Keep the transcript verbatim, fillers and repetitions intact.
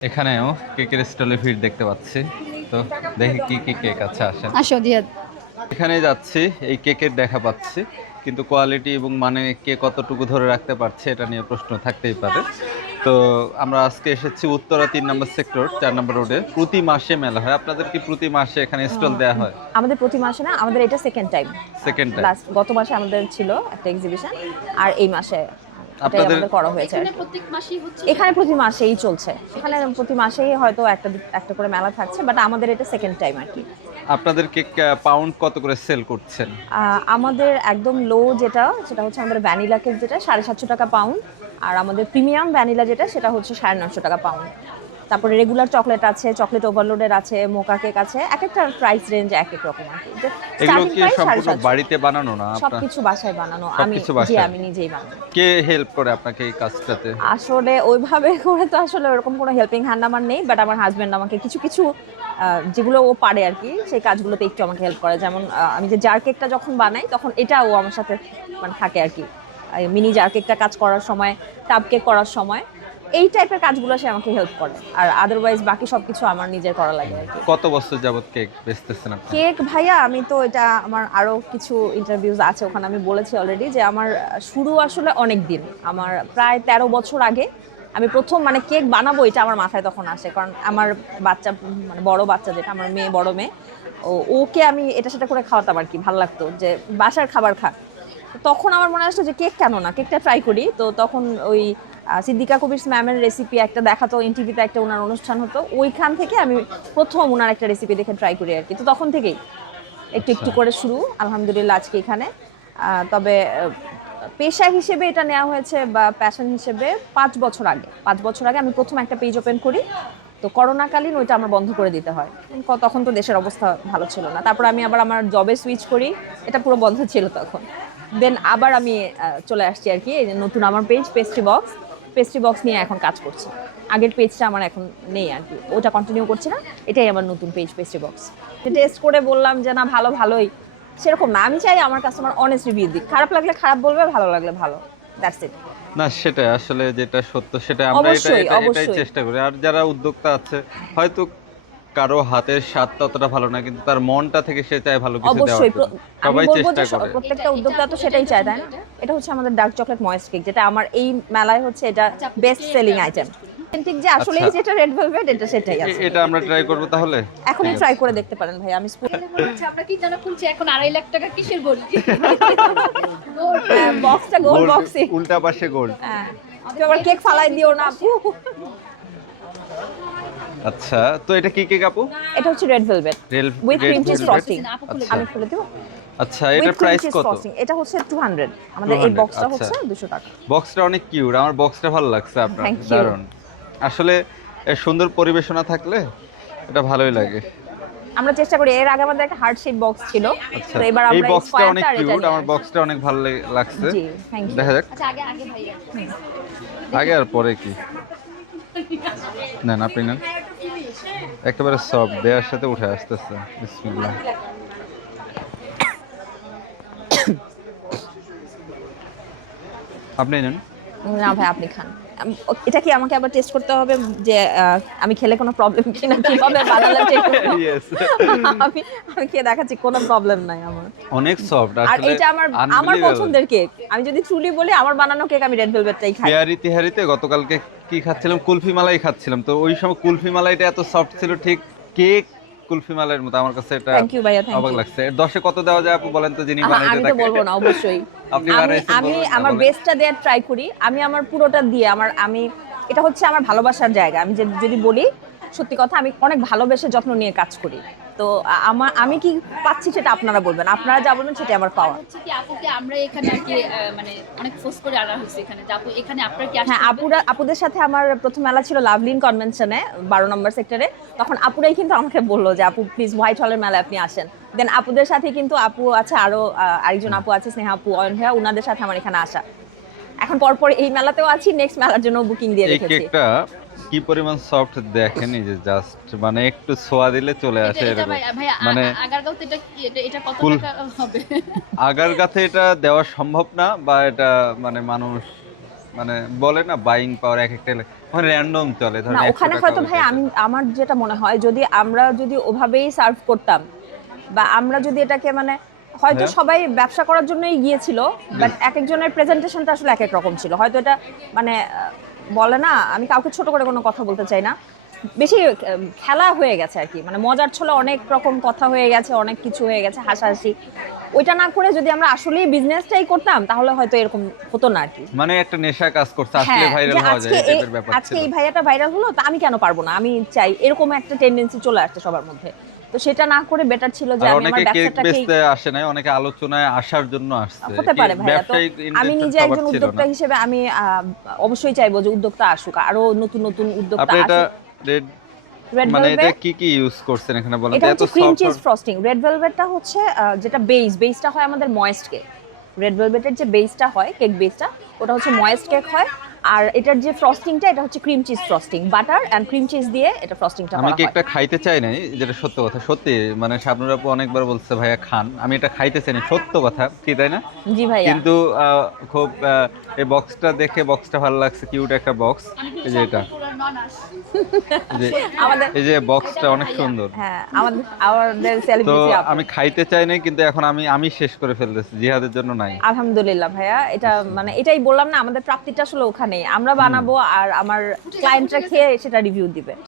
এখানেও কেকের স্টলে ভিড় দেখতে পাচ্ছি। তো দেখি কি কি কেক আছে, আসেন। আসো জিয়াদ। এখানে যাচ্ছি, এই কেকের দেখা পাচ্ছি, কিন্তু কোয়ালিটি এবং মানে কে কতটুকু ধরে রাখতে পারছে এটা নিয়ে প্রশ্ন থাকতেই পারে। তো আমরা আজকে এসেছি উত্তরা তিন নম্বর সেক্টর চার নম্বর রোডে। প্রতি মাসে মেলা হয়, আপনাদের কি প্রতি মাসে এখানে স্টল দেওয়া হয়? আমাদের প্রতি মাসে না, আমাদের এটা second time. Second time. Last গত মাসে আমাদের ছিল একটা এক্সিবিশন, আর এই মাসে এটাই আপনাদের আমাদের করা হয়েছে। এখানে প্রত্যেক মাসেই হচ্ছে। এখানে প্রতি মাসেই চলছে, এখানে প্রতি মাসেই হয়তো একটা একটা করে মেলা থাকছে, বাট আমাদের এটা সেকেন্ড টাইম আর কি। আপনাদের কেক পাউন্ড কত করে সেল করছেন? আহ, আমাদের একদম লো যেটা সেটা হচ্ছে আমাদের ভ্যানিলা কেক, যেটা সাড়ে সাতশো টাকা পাউন্ড। আর আমাদের প্রিমিয়াম ভ্যানিলা যেটা সেটা হচ্ছে সাড়ে নশো টাকা পাউন্ড। তারপরে রেগুলার চকলেট আছে, চকলেট ওভারলোডের আছে, মোকা কেক আছে, এক একটা প্রাইস রেঞ্জ এক এক রকম আর কি। এগুলো কি সম্পূর্ণ বাড়িতে বানানো না? আপনার সবকিছু বাসায় বানানো। আমি সবকিছু জি বাসায়? আমি নিজেই বানাই। কে হেল্প করে আপনাকে এই কাজটাতে? আসলে ওইভাবে করে তো আসলে ওরকম কোনো হেল্পিং হ্যান্ড আমার নেই, বাট আমার হাজব্যান্ড আমাকে কিছু কিছু আহ, যেগুলো ও পারে আর কি, সেই কাজগুলোতে একটু আমাকে হেল্প করে। যেমন আহ, আমি যে জার কেকটা যখন বানাই তখন এটা ও আমার সাথে মানে থাকে আর কি। মিনি জার কেকটা কাজ করার সময়, টাপ কেক করার সময়, এই টাইপের কাজগুলো সে আমাকে হেল্প করে। আর আদারওয়াইজ বাকি সবকিছু আমার নিজের করা লাগে আর কি। কত বছর যাবত কেক বেচতেছেন আপনি? কেক ভাইয়া, আমি তো এটা আমার আরো কিছু ইন্টারভিউজ আছে, ওখানে আমি বলেছি অলরেডি যে আমার শুরু আসলে অনেক দিন, আমার প্রায় তেরো বছর আগে আমি প্রথম মানে কেক বানাবো এটা আমার মাথায় তখন আসে। কারণ আমার বাচ্চা মানে বড় বাচ্চা যেটা আমার মেয়ে, বড় মেয়ে, ও ওকে আমি এটা সেটা করে খাওয়াতাম আর কি, ভালো লাগতো যে বাসার খাবার খা। তখন আমার মনে আসলো যে কেক কেন না, কেকটা ট্রাই করি। তো তখন ওই আহ, সিদ্দিকা কবির ম্যামের রেসিপি একটা দেখাতো এনটিভিতে, একটা ওনার অনুষ্ঠান হতো, ওইখান থেকে আমি প্রথম ওনার একটা রেসিপি দেখে ট্রাই করি আর কি। তো তখন থেকেই একটু একটু করে শুরু, আলহামদুলিল্লাহ আজকে এখানে। আহ, তবে আহ, পেশা হিসেবে এটা নেওয়া হয়েছে বা প্যাশন হিসেবে পাঁচ বছর আগে। পাঁচ বছর আগে আমি প্রথম একটা পেজ ওপেন করি, তো করোনাকালীন ওইটা আমার বন্ধ করে দিতে হয়। ক- তখন তো দেশের অবস্থা ভালো ছিল না। তারপর আমি আবার আমার জবে সুইচ করি, এটা পুরো বন্ধ ছিল তখন। দেন আবার আমি আহ, চলে আসছি আর কি, এই যে নতুন আমার page pastry box. Pastry box নিয়ে এখন কাজ করছি। আগের পেজটা আমার এখন নেই আর কি, ওটা কন্টিনিউ করছি না, এটাই আমার নতুন পেজ পেস্ট্রি বক্স। টেস্ট করে বললাম যে না ভালো, ভালোই, সেরকম না। আমি চাই আমার কাস্টমার অনেস্ট রিভিউ দিক, খারাপ লাগলে খারাপ বলবে, ভালো লাগলে ভালো, দ্যাটস ইট। না, সেটা আসলে যেটা সত্য সেটা আমরা এটা অবশ্যই, এটা- এটাই অবশ্যই। চেষ্টা করি। আর যারা উদ্যোক্তা আছে, হয়তো কারো হাতের স্বাদ ততটা ভালো না, কিন্তু তার মনটা থেকে সে চায় ভালো কিছু দেওয়ার অবশ্যই জন্য। প্র- আমি সবাই বলবো চেষ্টা যে স- করে। প্রত্যেকটা এটা- উদ্যোক্তা এটা তো সেটাই আপনাদের চায়, তাই না? এটা? এটা হচ্ছে আমাদের ডার্ক চকলেট ময়েস্ট কেক, যেটা আমার এই মেলায় হচ্ছে এটা আচ্ছা, আপনি বেস্ট কি সেলিং এটা আইটেম। suggest করবেন? ঠিক যে আসলেই আচ্ছা। যেটা রেড ভেলভেট, এটা সেটাই এ- আছে। এটা আমরা ট্রাই করব তাহলে। এখনই ঠিক ট্রাই আছে। করে দেখতে পারেন ভাই। আমি স্পুন তাহলে মনে হচ্ছে আপনার কি জানা শুনছি এখন আড়াই লাখ টাকা কিসের গোল? বক্সটা গোল গোল্ড, বক্সই। উল্টা পাশে গোল্ড। হ্যাঁ, তুমি আবার কেক ফালাই দিও না আপু। আচ্ছা, তো এটা কি কেক আপু? এটা হচ্ছে red velvet Red- with red cream cheese velvet? Frosting. আপু খুলে আচ্ছা। আমি খুলে দেব। আচ্ছা, উইথ এটার ক্রিম প্রাইস চিজ কত? ফ্রস্টিং এটা হচ্ছে টু হান্ড্রেড। আমাদের এই দুশো, বক্সটা আচ্ছা। হচ্ছে দুশো টাকা। বক্সটা অনেক কিউট, আমার বক্সটা ভালো লাগছে আপনার। Thank you. দারুণ। আসলে এর সুন্দর পরিবেশনা থাকলে এটা ভালোই লাগে। আমরা চেষ্টা করি, এর আগে আমাদের একটা হার্ট শেপ বক্স ছিল, আচ্ছা, তো এবার এই আমরা বক্সটা স্কয়ারটা অনেক আর এটা কিউট, নিয়ে আমার আসি। বক্সটা অনেক ভালো লে- লাগছে। জি, থ্যাংক ইউ। দেখা যাক আচ্ছা আগে আগে ভাইয়া। আগে আর পরে কি। নেন, আপনি নেন। একেবারে সব দেওয়ার সাথে উঠে আসতেছে। বিসমিল্লাহ। আপনি নেন। না ভাই, আপনি খান। আম- ও- এটা কি আমাকে আবার টেস্ট করতে হবে যে আহ, আমি খেলে কোনো প্রবলেম কিনা, কিভাবে বানালে ঠিক হবে? Yes. আমি আমি খেয়ে দেখাচ্ছি, কোনো প্রবলেম নাই আমার। অনেক সফট আর আসলে। এটা আমার আমার পছন্দের কেক। আমি যদি ট্রুলি বলি, আমার বানানো কেক আমি রেড ভেলভেটটাই খাই। বিহারি তিহারিতে গতকালকে কি খাচ্ছিলাম, কুলফি মালাই খাচ্ছিলাম। তো ওই সময় কুলফি মালাইটা এত সফট ছিল, ঠিক কেক কুলফি মালাইয়ের মতো। আমার কাছে এটা থ্যাংক ইউ ভাইয়া, থ্যাংক অবাক ইউ। লাগছে। এর দশে কত দেওয়া যায় আপু বলেন তো, যিনি আহা, বানাইতে আমি তো থাকে? বলবো না, অবশ্যই। আপনি আমি বানাইছেন, আমি বলবেন না, আমার বলেন। বেস্টটা দেওয়ার ট্রাই করি। আমি আমার পুরোটা দিয়ে আমার আমি এটা হচ্ছে আমার ভালোবাসার জায়গা। আমি যে- যদি বলি সত্যি কথা, আমি অনেক ভালোবেসে যত্ন নিয়ে কাজ করি। তো আ- আমার আমি কি পাচ্ছি সেটা আপনারা বলবেন, আপনারা যা বলবেন সেটা আমার পাওয়া। হচ্ছে কি আপুকে আমরা এখানে আর কি আহ, মানে অনেক ফোর্স করে আনা হয়েছে এখানে যে আপু এখানে আপনার কি আসতে হ্যাঁ, হবে? আপুরা আপুদের সাথে আমার প্রথম মেলা ছিল লাভলিন কনভেনশনে, বারো নম্বর সেক্টরে। তখন আপুরাই কিন্তু আমাকে বললো যে আপু প্লিজ হোয়াইট হলের মেলায় আপনি আসেন। দেন আপুদের সাথে কিন্তু আপু আছে, আরো আহ, আরেকজন আপু আছে, স্নেহা আপু, অয়ন ভাইয়া, ওনাদের সাথে আমার এখানে আসা। এখন পরপর এই মেলাতেও আছি, নেক্সট মেলার জন্য বুকিং দিয়ে এই রেখেছি। কেকটা কি পরিমাণ সফট দেখেন, এই যে জাস্ট মানে একটু ছোঁয়া দিলে চলে এটা আসে এটা এরকম। ভাই ভাই মানে আগারগাঁওতে এটা কি এটা এটা কত কুল- টাকা হবে? আগার কাছে এটা দেওয়া সম্ভব না, বা এটা মানে মানুষ মানে বলে না বাইং পাওয়ার এক একটা এলাকা- ওখানে র্যান্ডম চলে ধরেন না একশো ওখানে টাকা হয়তো ওই ভাই টাকা। আমি আমার যেটা মনে হয় যদি আমরা যদি ওভাবেই সার্ভ করতাম বা আমরা যদি এটাকে মানে হয়তো হ্যাঁ। সবাই ব্যবসা করার জন্যই গিয়েছিল বাট এক একজনের প্রেজেন্টেশনটা আসলে এক এক রকম ছিল হয়তো এটা মানে আহ, বলে না আমি কাউকে ছোট করে কোনো কথা বলতে চাই না বেশি উম, খেলা হয়ে গেছে আর কি মানে মজার ছলে অনেক রকম কথা হয়ে গেছে অনেক কিছু হয়ে গেছে হাসাহাসি ওইটা না করে যদি আমরা আসলেই বিজনেসটাই করতাম তাহলে হয়তো এরকম হতো না আর কি মানে একটা নেশা কাজ করছে আসলে হ্যাঁ, ভাইরাল যে হওয়া আজকে যায় এই এই- টাইপের ব্যাপার আজকে ছিল। এই ভাইয়াটা ভাইরাল হলো তা আমি কেন পারবো না আমি চাই এরকম একটা টেন্ডেন্সি চলে আসছে সবার মধ্যে তো সেটা না করে বেটার ছিল যে আর আমি আমার অনেকে কেক ব্যবসাটাকে বেচতে আসে নাই, অনেকে আলোচনায় আসার জন্য আসছে। হতে কি পারে ভাইয়া তো ব্যবসায়িক আমি intention নিজে সবার একজন ছিল উদ্যোক্তা না। হিসেবে আমি আহ, অবশ্যই চাইবো যে উদ্যোক্তা আসুক আরো নতুন নতুন উদ্যোক্তা আপনি এটা আসুক রেড রেড মানে এটা ভেলভেট কি কি ইউজ করছেন এখানে বলেন এটা তো? এত হচ্ছে cream cheese soft frosting red ভেলভেটটা হচ্ছে আহ, যেটা বেস বেসটা হয় আমাদের ময়েস্ট কেক রেড ভেলভেটের যে বেসটা হয় কেক বেসটা ওটা হচ্ছে ময়েস্ট কেক হয় আর এটার যে ফ্রস্টিংটা এটা হচ্ছে cream cheese frosting butter and cream cheese দিয়ে এটা ফ্রস্টিংটা আমি করা হয় কেকটা খাইতে চাই নাই, যেটা সত্য কথা। সত্যি মানে শাবনুর আপু অনেকবার বলছে ভাইয়া খান, আমি এটা খাইতে চাই না, সত্য কথা কি তাই না? জি ভাইয়া কিন্তু আহ, খুব আহ, এই বক্সটা দেখে বক্সটা ভালো লাগছে, কিউট একটা বক্স। এই যে এটা এই যে আমাদের এই যে বক্সটা অনেক সুন্দর। হ্যাঁ আমাদের আমাদের তো সেলিব্রিটি আমি খাইতে চাই নাই কিন্তু এখন আমি আমি শেষ করে ফেলতেছি, জিহাদের জন্য নাই। আলহামদুলিল্লাহ ভাইয়া এটা মানে এটাই বললাম না আমাদের প্রাপ্তিটা আসলে ওখানে আমরা বানাবো আর আমার ক্লায়েন্টরা খেয়ে সেটা রিভিউ দিবে